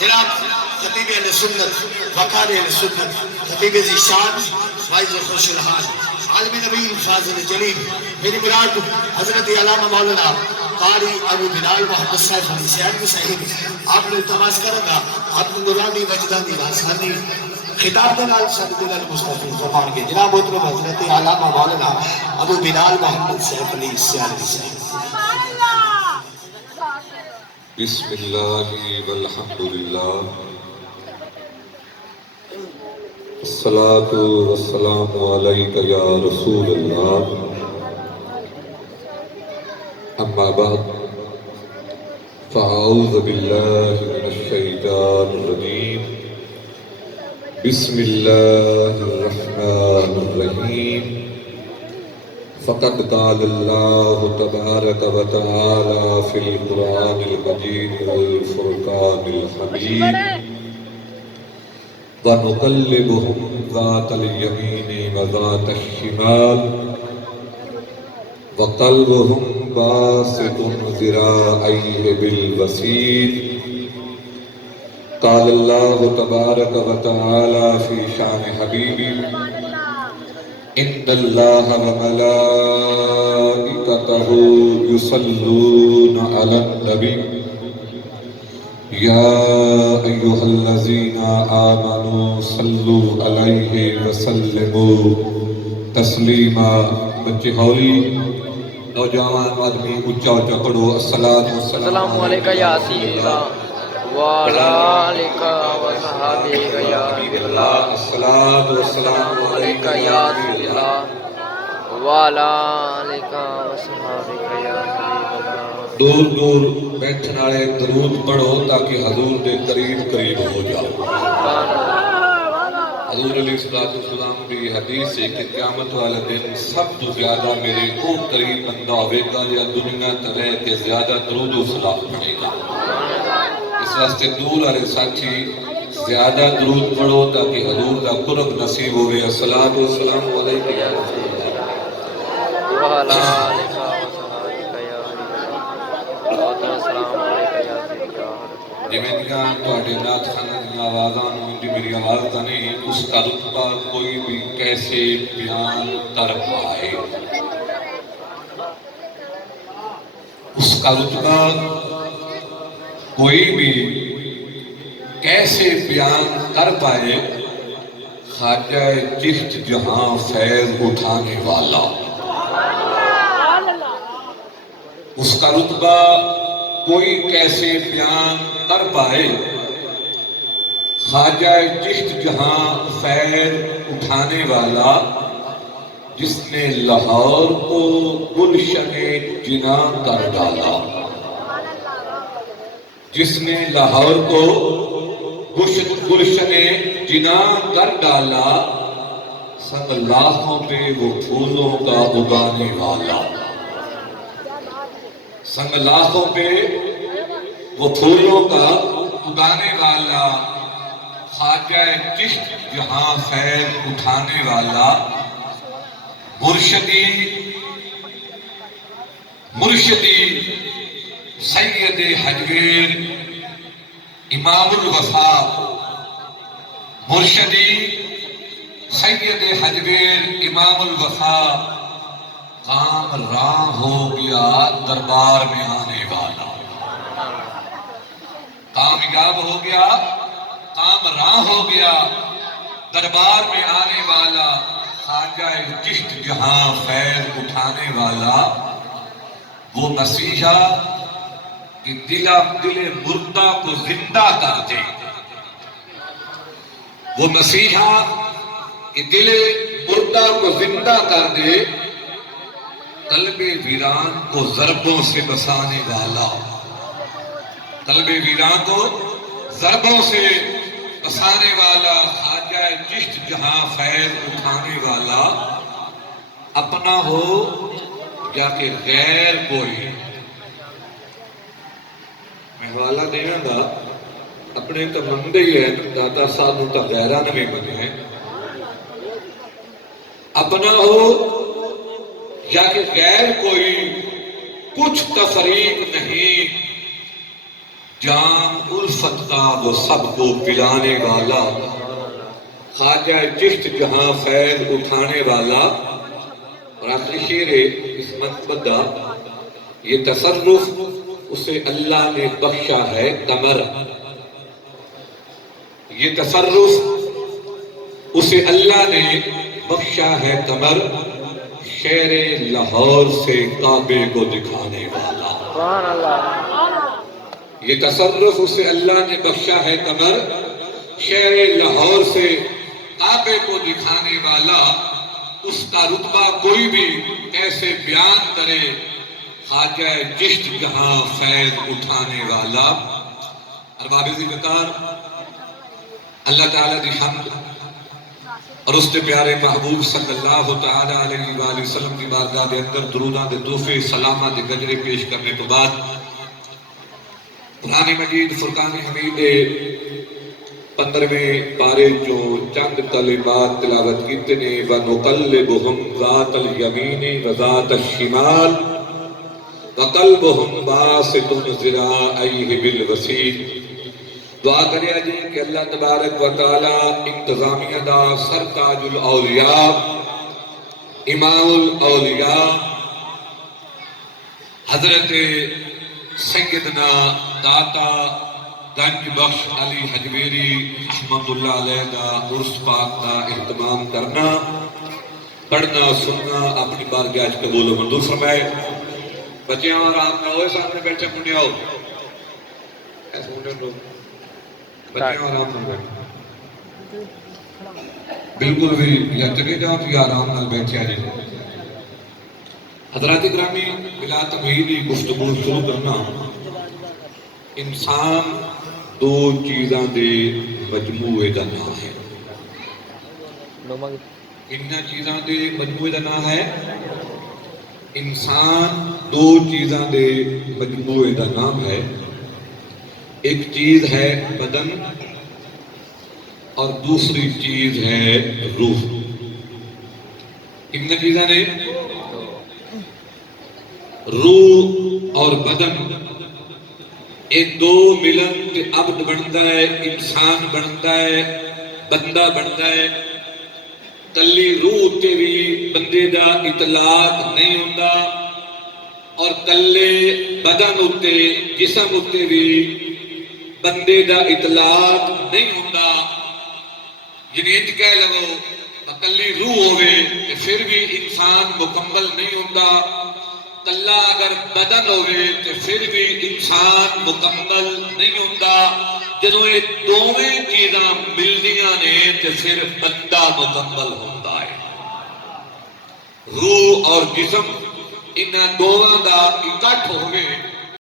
جناب خطیب اہل سنت وقار اہل سنت خطیب ذیشان وائز و خوش الحال عالم نبی فاضل جلیل میری مراد حضرت علامہ مولانا قاری ابو بلال محمد صاحب علی سیاد صاحب آپ نے تماس کروں گا آپ نورانی وجدانی راسانی خطاب دلال صاحب دلال مصطفی فرمان کے جناب اترم حضرت علامہ مولانا ابو بلال محمد صاحب علی سیاد صاحب بسم اللہ والحمدللہ الصلاة والسلام علیک یا رسول اللہ اما بعد فاعوذ باللہ من الشیطان الرجیم بسم اللہ الرحمن الرحیم فقد قال اللہ تبارک و تعالی فی القرآن المجید والفرقان الحمید وَنُقَلِّبُهُمْ ذَاتَ الْيَمِينِ وَذَاتَ الشِّمَالِ وَقَلْبُهُمْ بَاسِطٌ ذِرَاعَيْهِ بِالْوَسِيطِ قال اللہ تبارک و تعالی فی شان حبیبی ان اللہ وملائکتہ یصلون علی النبی یا ایہا الذین آمنوا صلوا علیہ وسلموا تسلیما بچے ہوئی نوجوان آدمی اچھا اچھا پڑھو السلام علیکہ یا حسین اللہ وعلا علیکہ وصحابیکہ یا حبیب اللہ السلام علیکہ یا حسین اللہ وعلا علیکہ وصحابیکہ یا حبیب اللہ دور دور بیٹھن والے درود پڑھو تاکہ حضور دے قریب قریب ہو جاؤ حضور علیہ السلام کی حدیث ہے کہ قیامت والے دن سب تو زیادہ میرے کو قریب بندہ ہوئے گا یا دنیا ترے کے زیادہ درود و سلام پڑھے گا اس واسطے دور والے ساتھی زیادہ درود پڑھو تاکہ حضور دا قرب نصیب ہوئے الصلاۃ والسلام علیکہ یا رسول اللہ وعلا علیکہ جی میں دیا توڑے نات خانہ دیا آوازان ہوندی میری آواز دا نہیں اس کا رتبہ کوئی بھی کیسے بیان کر پائے اس کا رتبہ کوئی بھی کیسے بیان کر پائے خواجہ چشت جہاں فیض اٹھانے والا اس کا رتبہ کوئی کیسے بیان کر پائے خواجہ چشت جہاں فیض اٹھانے والا جس نے لاہور کو گلشن جناں کر ڈالا جس نے لاہور کو گلشن جناں کر ڈالا سنگ لاکھوں پہ وہ پھولوں کا اگانے والا سنگ لاکھوں پہ وہ پھولوں کا اگانے والا خواجہ چشت جہاں فیض اٹھانے والا مرشدی سید حجویر امام الوفا مرشدی سید حجویر امام الوفا کام راہ ہو گیا دربار میں آنے والا کامیاب ہو گیا کام راہ ہو گیا دربار میں آنے والا خواجہ چشت جہاں فیض اٹھانے والا وہ مسیحا کہ دل مردہ کو زندہ کر دے وہ مسیحا کہ دل مردہ کو زندہ کر دے قلب ویران کو ضربوں سے بسانے والا قلب ویران کو ضربوں سے بسانے والا خواجہ چشت جہاں فیض اٹھانے والا اپنا ہو یا کہ غیر کوئی میں حوالہ دینا گا اپنے تو مندے ہی ہے داتا صاحب تا غیرہ نمی بنے ہیں اپنا ہو یا کہ غیر کوئی کچھ تفریق نہیں جام الفت کا وہ سب کو پلانے والا، خواجہ چشت جہاں فیض اٹھانے والا۔ اور آخری شعر ہے اس منقبت کا، یہ تصرف اسے اللہ نے بخشا ہے قمر، یہ تصرف اسے اللہ نے بخشا ہے قمر، شہر لاہور سے کعبے کو دکھانے والا۔ سبحان اللہ۔ یہ تصرف اسے اللہ نے بخشا ہے قمر، شہر لاہور سے کعبے کو دکھانے والا۔ اس کا رتبہ کوئی بھی کیسے بیان کرے، خواجہ چشت جہاں فیض اٹھانے والا۔ ارباب ذوالفقار، اللہ تعالیٰ دی حمد اور اس کے پیارے محبوب صلی اللہ تعالیٰ علیہ وآلہ وسلم کی بارگاہ دے اندر دروداں دے تحفے سلاماں دے گجرے پیش کرنے تو بعد قرآن مجید فرقان حمید 15ویں پارے جو چند کلمات تلاوت کیتے نے، وَنُقَلِّبُهُمْ ذَاتَ الْيَمِينِ وَذَاتَ الشِّمَالِ وَقَلْبُهُمْ بَاسِطٌ ذِرَاعَيْهِ بِالْوَسِيلِ۔ دعا کریا جی کہ اللہ تبارک و تعالی انتظامیہ دا سرتاج الاولیاء، امام الاولیاء حضرت سیدنا داتا گنج بخش علی حجویری رحمت اللہ علیہ دا عرس پاک دا اہتمام کرنا، پڑھنا سننا اپنی بارگاہ قبول و منظور فرمائے۔ بچیاں آرام نہ ہوئے، سامنے بیٹھے منڈے آؤ، ایسے منڈے لوگ بچیاں آرام نہ بیٹھے، بالکل بھی یا چلے جاؤ تو یا آرام نہ بیٹھے آ جائے۔ حضرات گرامی، بلا تمہیدی گفتگو شروع کرنا، انسان دو چیزاں دے مجموعے دا نام ہے۔ انہاں چیزاں دے مجموعے دا نام ہے انسان، دو چیزاں دے مجموعے دا نام ہے۔ ایک چیز ہے بدن اور دوسری چیز ہے روح۔ کتنے چیزاں نے؟ روح اور بدن، ایک دو ملن کے عبد بنتا ہے، انسان بنتا ہے، بندہ بنتا ہے۔ کلی روح تے بھی بندے دا اطلاق نہیں ہوتا، اور کلے بدن اتے جسم اتے بھی بندے دا اطلاق نہیں ہوتا۔ جنہیں انج کہہ لگو کلی روح ہوئے کہ پھر بھی انسان مکمل نہیں ہوتا، کلا اگر بدن ہوئے تو پھر بھی انسان مکمل نہیں ہوتا۔ جدوں یہ دوویں چیزاں ملدیاں نے تو پھر بندہ مکمل ہوتا ہے۔ روح اور جسم انہاں دوواں دا اکٹھ ہوئے